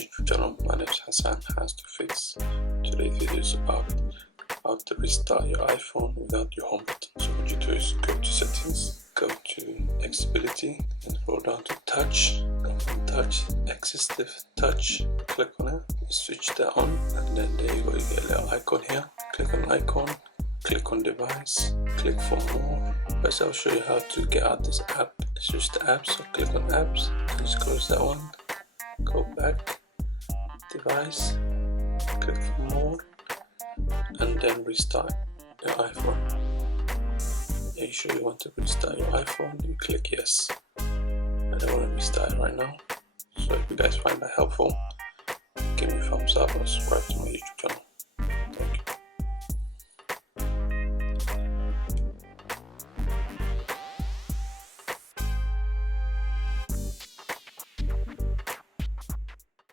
YouTube channel. My name is Hassan, HassToFix. Today's video is about how to restart your iPhone without your home button. So what you do is go to settings, go to accessibility and go down to touch. Go from touch, Assistive Touch, click on it, switch that on, and then there you go, you get a little icon here. Click on icon, click on device, click for more. First I'll show you how to get out this app. Switch the apps, so click on apps, just close that one, go back, device, click for more, and then restart your iPhone. Are you sure you want to restart your iPhone? You click yes. I don't want to restart it right now. So if you guys find that helpful, give me a thumbs up or subscribe to my YouTube channel.